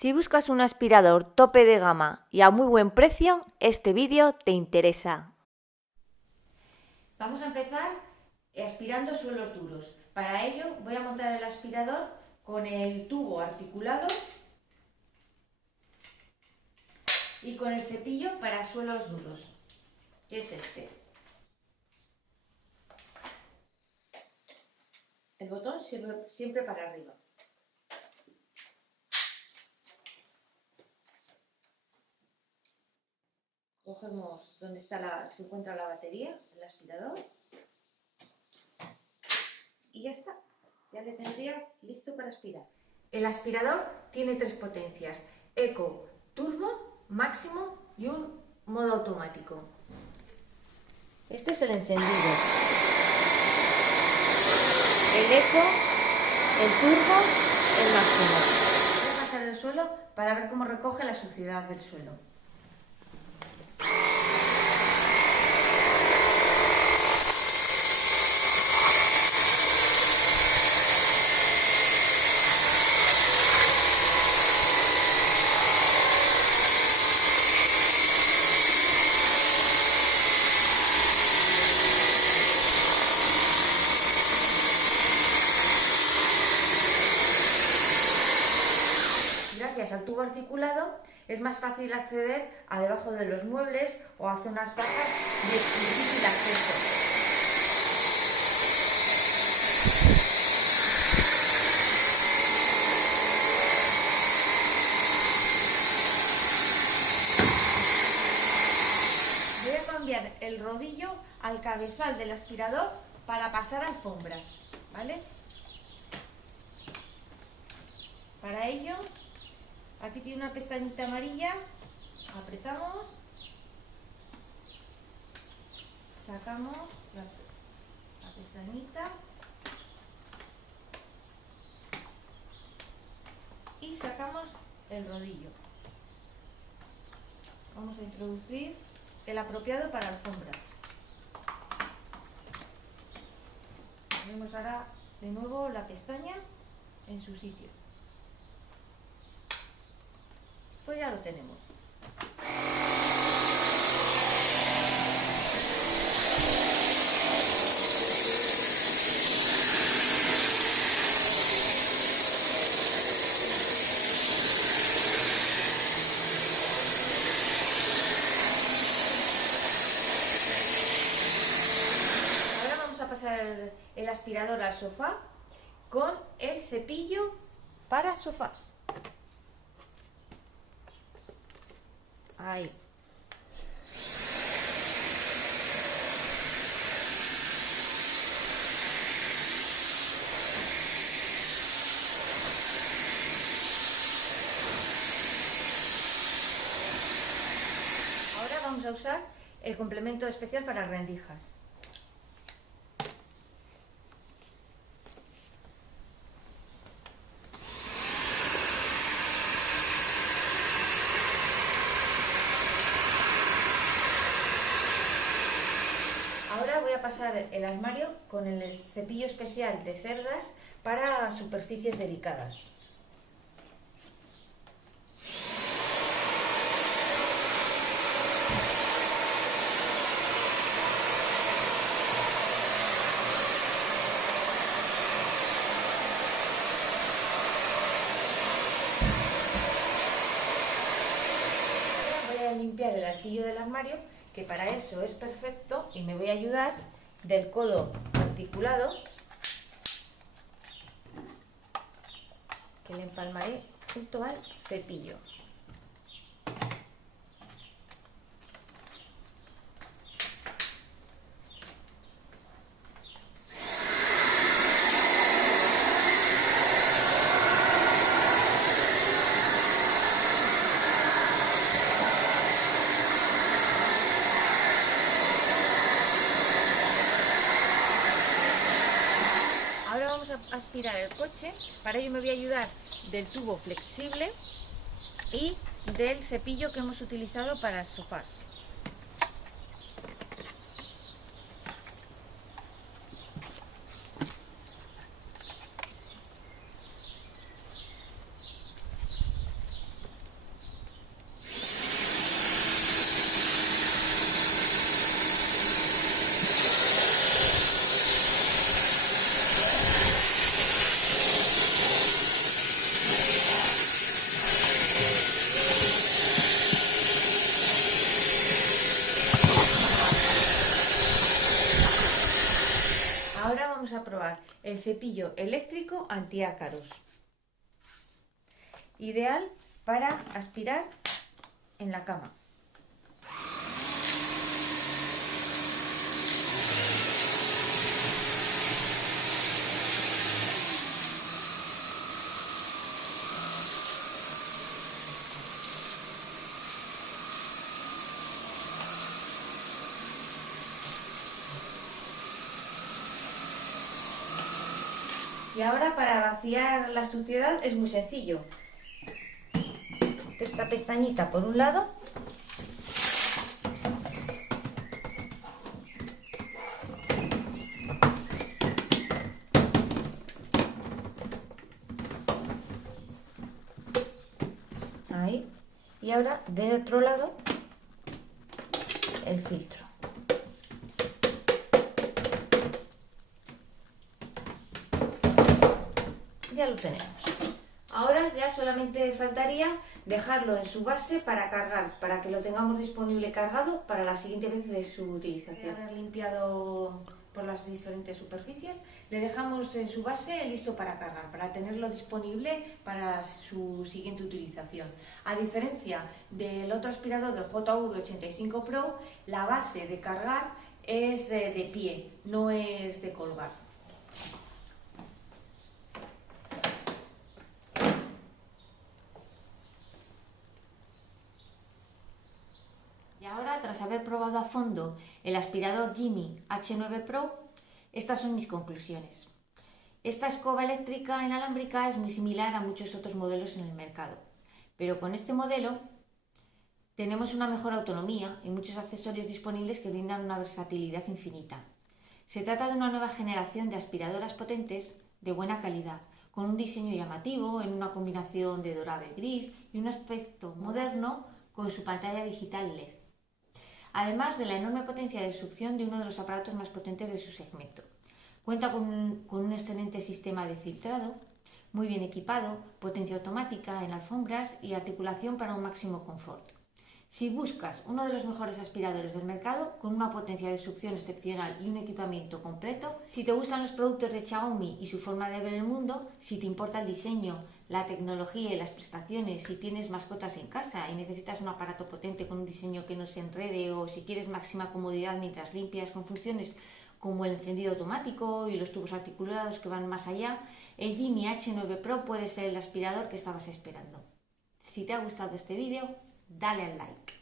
Si buscas un aspirador tope de gama y a muy buen precio, este vídeo te interesa. Vamos a empezar aspirando suelos duros. Para ello voy a montar el aspirador con el tubo articulado y con el cepillo para suelos duros, que es este. El botón siempre para arriba. Cogemos donde se encuentra la batería, el aspirador, y ya está, ya le tendría listo para aspirar. El aspirador tiene 3 potencias: Eco, Turbo, Máximo y un modo automático. Este es el encendido. El Eco, el Turbo, el Máximo. Voy a pasar el suelo para ver cómo recoge la suciedad del suelo. Gracias al tubo articulado es más fácil acceder a debajo de los muebles o a zonas bajas de difícil acceso. Voy a cambiar el rodillo al cabezal del aspirador para pasar alfombras, ¿vale? Para ello, aquí tiene una pestañita amarilla, apretamos, sacamos la pestañita y sacamos el rodillo. Vamos a introducir el apropiado para alfombras. Ponemos ahora de nuevo la pestaña en su sitio. Pues ya lo tenemos. Ahora vamos a pasar el aspirador al sofá con el cepillo para sofás. Ahí. Ahora vamos a usar el complemento especial para rendijas. Ahora voy a pasar el armario con el cepillo especial de cerdas para superficies delicadas. Ahora voy a limpiar el altillo del armario, que para eso es perfecto, y me voy a ayudar del codo articulado, que le empalmaré junto al cepillo. Ahora vamos a aspirar el coche. Para ello me voy a ayudar del tubo flexible y del cepillo que hemos utilizado para sofás. vamos a probar el cepillo eléctrico antiácaros. Ideal para aspirar en la cama. Y ahora para vaciar la suciedad es muy sencillo. Esta pestañita por un lado ahí, y ahora de otro lado el filtro. Ya lo tenemos. Ahora ya solamente faltaría dejarlo en su base para cargar, para que lo tengamos disponible cargado para la siguiente vez de su utilización. Ahora limpiado por las diferentes superficies, le dejamos en su base listo para cargar, para tenerlo disponible para su siguiente utilización. A diferencia del otro aspirador del JV85 Pro, la base de cargar es de pie, no es de colgar. Y ahora, tras haber probado a fondo el aspirador Gimi H9 Pro, estas son mis conclusiones. Esta escoba eléctrica inalámbrica es muy similar a muchos otros modelos en el mercado, pero con este modelo tenemos una mejor autonomía y muchos accesorios disponibles que brindan una versatilidad infinita. Se trata de una nueva generación de aspiradoras potentes de buena calidad, con un diseño llamativo en una combinación de dorado y gris y un aspecto moderno con su pantalla digital LED. Además de la enorme potencia de succión de uno de los aparatos más potentes de su segmento. Cuenta con un excelente sistema de filtrado, muy bien equipado, potencia automática en alfombras y articulación para un máximo confort. Si buscas uno de los mejores aspiradores del mercado, con una potencia de succión excepcional y un equipamiento completo, si te gustan los productos de Xiaomi y su forma de ver el mundo, si te importa el diseño, la tecnología y las prestaciones, si tienes mascotas en casa y necesitas un aparato potente con un diseño que no se enrede, o si quieres máxima comodidad mientras limpias, con funciones como el encendido automático y los tubos articulados que van más allá, el Gimi H9 Pro puede ser el aspirador que estabas esperando. Si te ha gustado este vídeo, dale al like.